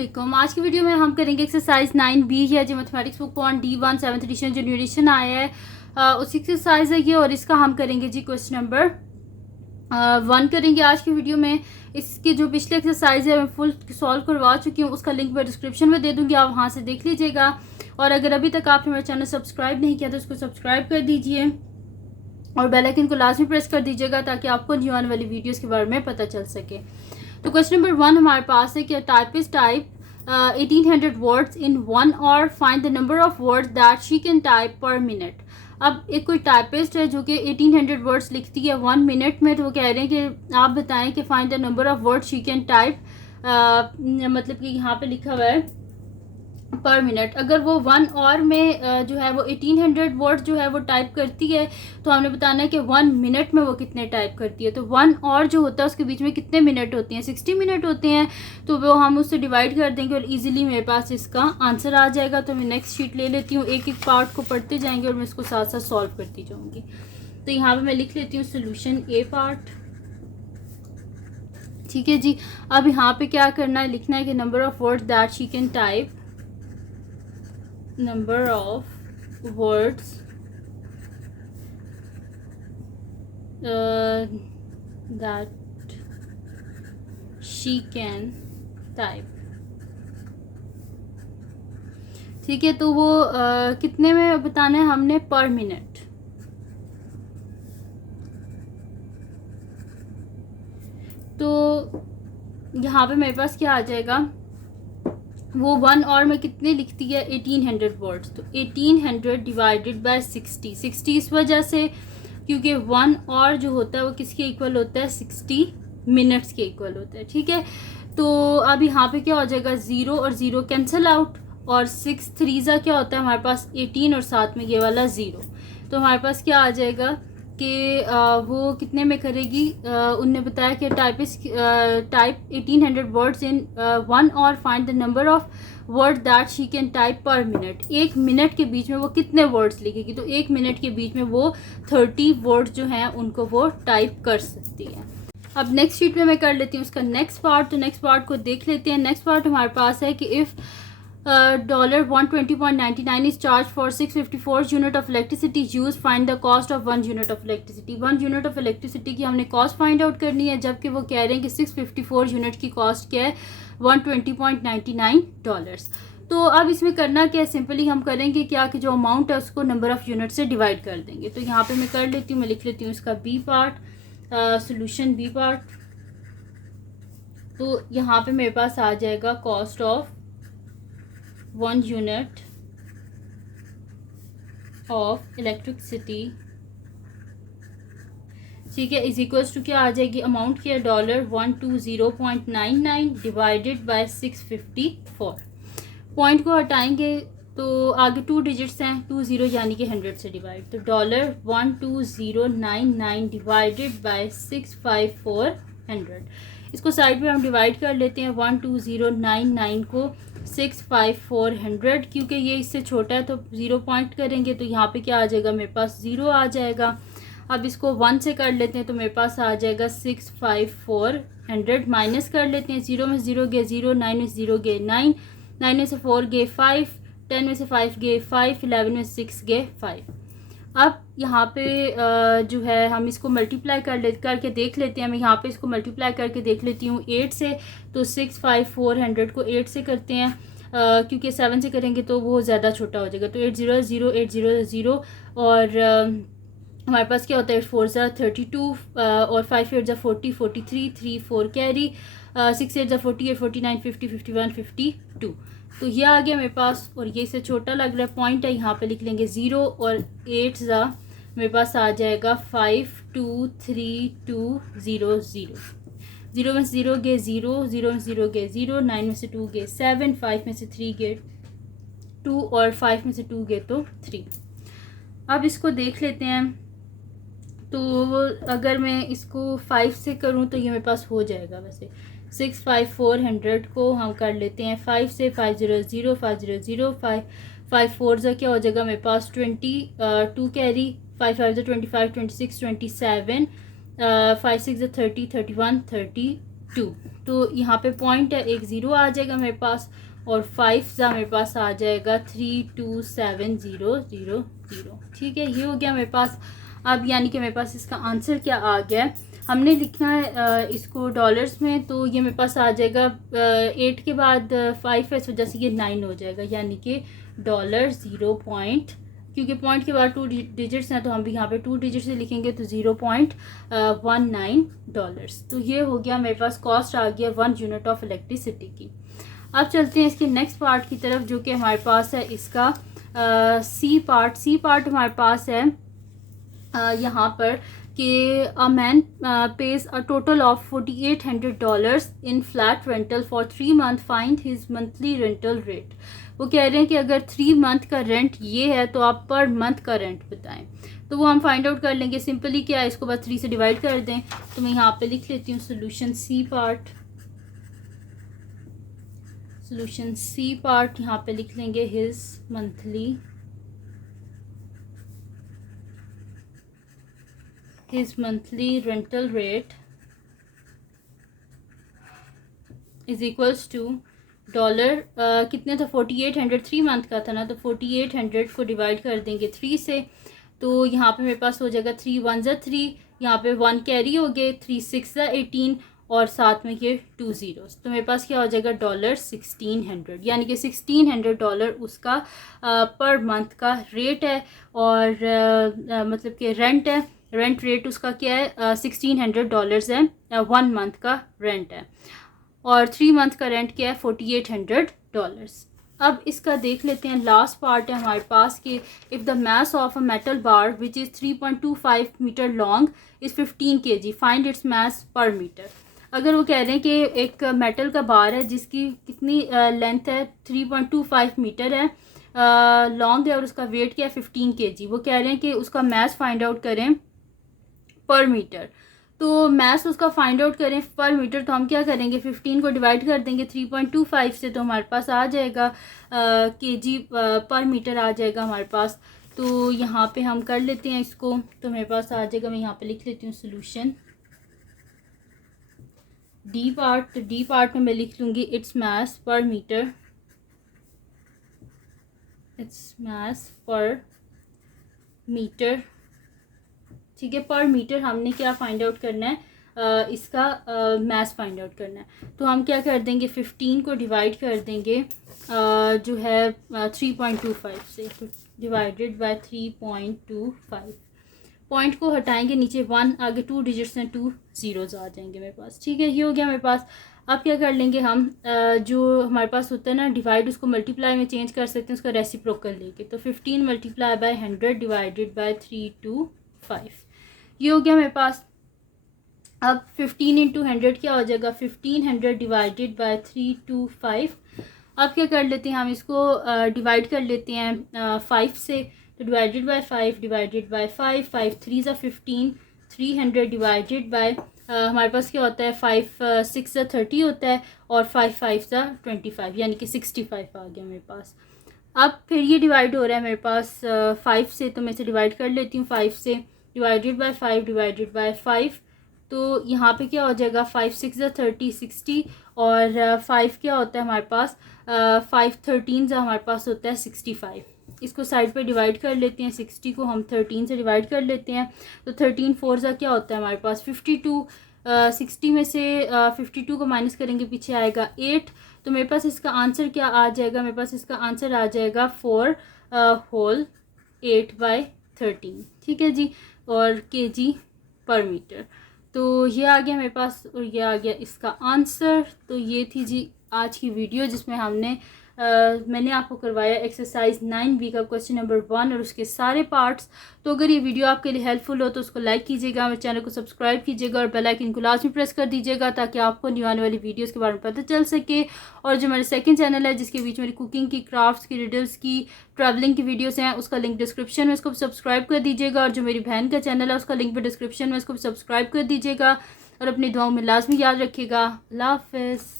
अस्सलाम। आज की वीडियो में हम करेंगे एक्सरसाइज 9B है जो mathematics book point D1 7th edition जो न्यू एडिशन आया है उसी एक्सरसाइज है ये। और इसका हम करेंगे जी क्वेश्चन नंबर 1 करेंगे आज की वीडियो में। इसकी जो पिछली एक्सरसाइज है मैं फुल सॉल्व करवा चुकी हूँ, उसका लिंक मैं डिस्क्रिप्शन में दे दूँगी, आप वहाँ से देख लीजिएगा। और अगर अभी तक आपने मेरा चैनल सब्सक्राइब नहीं किया तो उसको सब्सक्राइब कर दीजिए और बेल आइकन को लाजमी प्रेस कर दीजिएगा ताकि आपको न्यू आने वाली वीडियोस के बारे में पता चल सके। तो क्वेश्चन नंबर 1 हमारे पास है कि typist type 1800 words in 1 hour, find the number of words that she can type per minute. अब एक कोई टाइपिस्ट है जो कि 1800 वर्ड्स लिखती है 1 मिनट में, तो वो कह रहे हैं कि आप बताएं कि find the number of words she can type, मतलब कि यहाँ पे लिखा हुआ है पर मिनट। अगर वो 1 आवर में जो है वो 1800 वर्ड जो है वो टाइप करती है तो हमने बताना है कि 1 मिनट में वो कितने टाइप करती है। तो 1 आवर जो होता है उसके बीच में कितने मिनट होते हैं, 60 मिनट होते हैं। तो वो हम उससे डिवाइड कर देंगे और इजीली मेरे पास इसका आंसर आ जाएगा। तो मैं नेक्स्ट शीट ले लेती हूँ, एक एक पार्ट को पढ़ते जाएंगे और मैं इसको साथ साथ सॉल्व करती जाऊँगी। तो यहाँ पर मैं लिख लेती हूँ सोल्यूशन ए पार्ट। ठीक है जी। अब यहाँ पे क्या करना है, लिखना है कि number of word that she can type, number of words that she can type। ठीक है, तो वो कितने में बताना है हमने, पर मिनट। तो यहाँ पे मेरे पास क्या आ जाएगा, वो 1 आवर में कितने लिखती है 1800 वर्ड्स। तो 1800 डिवाइडेड बाय 60 इस वजह से क्योंकि 1 आवर जो होता है वो किसके इक्वल होता है, 60 मिनट्स के इक्वल होता है। ठीक है, तो अब यहाँ पे क्या हो जाएगा, 0 और 0 कैंसिल आउट और 6 3 ज़ा क्या होता है हमारे पास 18 और साथ में ये वाला 0। तो हमारे पास क्या आ जाएगा कि वो कितने में करेगी। उनने बताया कि typist type 1800 words in 1 hour, find the number of word that she can type per minute. एक मिनट के बीच में वो कितने वर्ड्स लिखेगी। तो एक मिनट के बीच में वो 30 वर्ड्स जो हैं उनको वो टाइप कर सकती है। अब नेक्स्ट शीट में मैं कर लेती हूँ उसका नेक्स्ट पार्ट। तो नेक्स्ट पार्ट को देख लेते हैं। नेक्स्ट पार्ट हमारे पास है कि if $120.99 is charged for 654 unit of electricity used, find the cost of 1 unit of electricity। 1 unit of electricity की हमने कॉस्ट फाइंड आउट करनी है, जबकि वो कह रहे हैं कि 654 यूनिट की कॉस्ट क्या है, $120.99। तो अब इसमें करना क्या है, सिंपली हम करेंगे क्या कि जो अमाउंट है उसको नंबर ऑफ यूनिट से डिवाइड कर देंगे। तो यहाँ पे मैं कर लेती हूँ, मैं लिख लेती हूँ इसका B part, solution B part. तो यहाँ पे मेरे पास आ जाएगा cost of 1 unit of electricity, ठीक है, इज इक्वल्स टू क्या आ जाएगी, अमाउंट क्या है $120.99 डिवाइडेड बाय 654। पॉइंट को हटाएंगे तो आगे 2 डिजिट्स हैं, 20 यानी कि 100 से डिवाइड। तो $120.99 डिवाइडेड बाय 654 100। इसको साइड पे हम डिवाइड कर लेते हैं, 12099 को 65400, क्योंकि ये इससे छोटा है तो 0 पॉइंट करेंगे तो यहाँ पे क्या आ जाएगा, मेरे पास 0 आ जाएगा। अब इसको 1 से कर लेते हैं तो मेरे पास आ जाएगा 65400, माइनस कर लेते हैं, 0 में 0 गए 0, 9 में 0 गए 9, 9 में से 4 गए 5, 10 में से 5 गए 5, 11 में 6 गए 5। अब यहाँ पे जो है हम इसको मल्टीप्लाई करके देख लेते हैं। मैं यहाँ पे इसको मल्टीप्लाई करके देख लेती हूँ 8 से। तो 65400 को 8 से करते हैं, क्योंकि 7 से करेंगे तो वो ज़्यादा छोटा हो जाएगा। तो 800 800 और हमारे पास क्या होता है, 8 4 32 और 5 8 40 43 3 4 कैरी, 6 8 48 49 50 51 52। तो ये आ गया मेरे पास और ये इससे छोटा लग रहा है, पॉइंट है यहाँ पे लिख लेंगे 0 और 8 मेरे पास आ जाएगा 523200। 0 में से 0 गए 0, 0 में से 0 गए 0, 9 में से 2 गए 7, 5 में से 3 गए 2 और 5 में से 2 गए तो 3। अब इसको देख लेते हैं। तो अगर मैं इसको 5 से करूं तो ये मेरे पास हो जाएगा। वैसे 65400 को हम कर लेते हैं 5 से, 500 500 5 5 4 क्या हो जाएगा मेरे पास 22 कैरी, 5 5 25 26 27, 5 6 30 31 32 2। तो यहाँ पे पॉइंट है, एक ज़ीरो आ जाएगा मेरे पास, और 5 ज़ा मेरे पास आ जाएगा 327,000। ठीक है, ये हो गया मेरे पास। अब यानी कि मेरे पास इसका आंसर क्या आ गया है, हमने लिखना है इसको डॉलर्स में, तो ये मेरे पास आ जाएगा 8 के बाद 5 है, इस वजह से ये 9 हो जाएगा, यानी कि $0 पॉइंट, क्योंकि पॉइंट के बाद 2 डिजिट्स हैं तो हम भी यहाँ पे 2 डिजिट से लिखेंगे, तो $0.19। तो ये हो गया मेरे पास, कॉस्ट आ गया 1 यूनिट ऑफ इलेक्ट्रिसिटी की। अब चलते हैं इसके नेक्स्ट पार्ट की तरफ, जो कि हमारे पास है इसका सी पार्ट। सी पार्ट हमारे पास है यहाँ पर कि a man page a total of $4,800 in flat rental for 3 month, find his monthly rental rate. वो कह रहे हैं कि अगर 3 मंथ का रेंट ये है तो आप पर मंथ का रेंट बताएं। तो वो हम फाइंड आउट कर लेंगे। सिंपली क्या है, इसको बस 3 से डिवाइड कर दें। तो मैं यहाँ पे लिख लेती हूँ solution C part. Solution C part यहाँ पे लिख लेंगे his monthly rental rate is equals to dollar कितने था, 4,800, 3 मंथ का था ना, तो 4,800 को डिवाइड कर देंगे 3 से। तो यहाँ पे मेरे पास हो जाएगा 3 1 ज़ा 3, यहाँ पे 1 कैरी हो गए, 3 6 ज़ा 18, और साथ में ये 2 ज़ीरोस। तो मेरे पास क्या हो जाएगा $1,600, यानी कि $1,600 उसका पर मंथ का रेट है, और मतलब कि रेंट है। रेंट रेट उसका क्या है, $1,600 है, 1 मंथ का रेंट है, और 3 मंथ का रेंट क्या है, $4,800। अब इसका देख लेते हैं, लास्ट पार्ट है हमारे पास कि if the mass of a metal bar which is 3.25 metre long is 15 kg, find its mass per metre. अगर वो कह रहे हैं कि एक मेटल का बार है जिसकी कितनी लेंथ है, 3.25 मीटर है, लॉन्ग है, और उसका वेट क्या है 15 kg। वो कह रहे हैं कि उसका मास फाइंड आउट करें पर मीटर। तो मास उसका फाइंड आउट करें पर मीटर, तो हम क्या करेंगे, 15 को डिवाइड कर देंगे 3.25 से, तो हमारे पास आ जाएगा केजी पर मीटर आ जाएगा हमारे पास। तो यहाँ पे हम कर लेते हैं इसको, तो मेरे पास आ जाएगा, मैं यहाँ पे लिख लेती हूँ सोल्यूशन डी पार्ट। तो डी पार्ट में मैं लिख लूँगी it's mass per metre, it's mass per metre. ठीक है, पर मीटर हमने क्या फाइंड आउट करना है, इसका मास फाइंड आउट करना है। तो हम क्या कर देंगे, 15 को डिवाइड कर देंगे जो है 3.25 से, डिवाइडेड बाय 3.25। पॉइंट को हटाएंगे, नीचे 1 आगे 2 डिजिट्स हैं, 2 ज़ीरोज़ आ जाएंगे मेरे पास। ठीक है, ये हो गया मेरे पास। अब क्या कर लेंगे हम, जो हमारे पास होता है ना डिवाइड, उसको मल्टीप्लाई में चेंज कर सकते हैं, उसका रेसिप्रोकल लेके। तो 15 मल्टीप्लाई बाय 100 डिवाइडेड बाय 325, ये हो गया मेरे पास। अब 15 इंटू 100 क्या हो जाएगा, 1500 डिवाइडेड बाय 325। अब क्या कर लेते हैं, हम इसको डिवाइड कर लेते हैं 5 से। तो डिवाइडेड बाय 5 डिवाइडेड बाय 5, 5 3 ज़ा 15, 300 डिवाइडेड बाय हमारे पास क्या होता है, 5 6 ज़ा 30 होता है, और 5 5 ज़ा 25, यानी कि 65 आ गया मेरे पास। अब फिर ये डिवाइड हो रहा है मेरे पास 5 से, तो मैं इसे डिवाइड कर लेती हूँ 5 से। डिवाइडेड बाय 5 डिवाइडेड बाय 5, तो यहाँ पे क्या हो जाएगा, 5 6 ज़ा 30 60, और 5 क्या होता है हमारे पास, 5 13 ज़ा हमारे पास होता है 65। इसको साइड पे डिवाइड कर लेते हैं, 60 को हम 13 से डिवाइड कर लेते हैं। तो 13 4 ज़ा क्या होता है हमारे पास 52। 60 में से 52 को माइनस करेंगे, पीछे आएगा 8। तो मेरे पास इसका आंसर क्या आ जाएगा, मेरे पास इसका आंसर आ जाएगा 4 होल 8/13। ठीक है जी, और केजी पर मीटर। तो ये आ गया मेरे पास, और ये आ गया इसका आंसर। तो ये थी जी आज की वीडियो, जिसमें हमने मैंने आपको करवाया एक्सरसाइज 9B का क्वेश्चन नंबर 1 और उसके सारे पार्ट्स। तो अगर ये वीडियो आपके लिए हेल्पफुल हो तो उसको लाइक कीजिएगा, मेरे चैनल को सब्सक्राइब कीजिएगा, और बेल आइकन को लाजमी प्रेस कर दीजिएगा, ताकि आपको न्यू आने वाली वीडियोस के बारे में पता चल सके। और जो मेरा सेकंड चैनल है, जिसके बीच मेरी कुकिंग की, क्राफ्ट्स की, रिडल्स की, ट्रैवलिंग की वीडियोस हैं, उसका लिंक डिस्क्रिप्शन में, उसको सब्सक्राइब कर दीजिएगा। और जो मेरी बहन का चैनल है, उसका लिंक भी डिस्क्रिप्शन में, उसको भी सब्सक्राइब कर दीजिएगा। और अपनी दुआओं में लाजमी याद रखिएगा। अल्लाह हाफ़िज़।